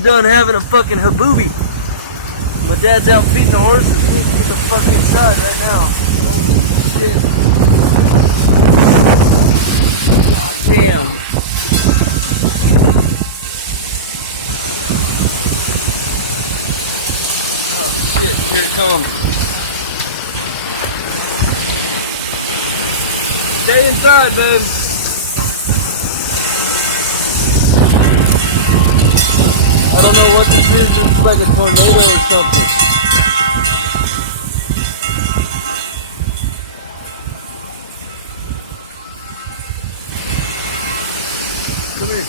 We're done having a fucking habooby. My dad's out feeding the horses. We need to get the fuck inside right now. Shit. Damn. Oh shit, here it comes. Stay inside, babe. I don't know what this is. It's like a tornado or something. Come here.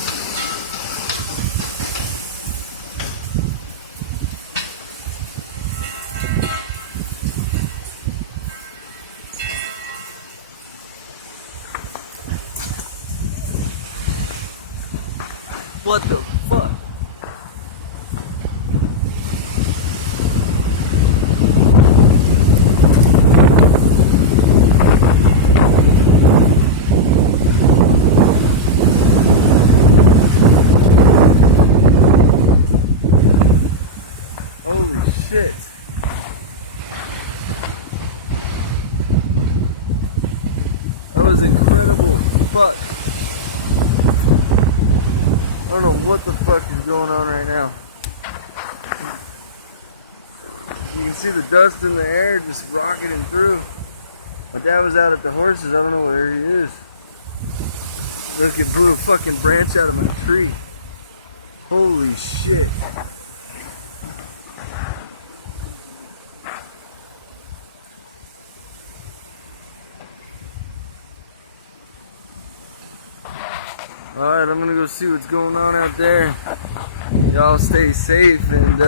What the fuck? Holy shit. That was incredible. Fuck. I don't know what the fuck is going on right now. You can see the dust in the air just rocketing through. My dad was out at the horses. I don't know where he is. Look, it blew a fucking branch out of my tree. Holy shit. Alright, I'm gonna go see what's going on out there. Y'all stay safe and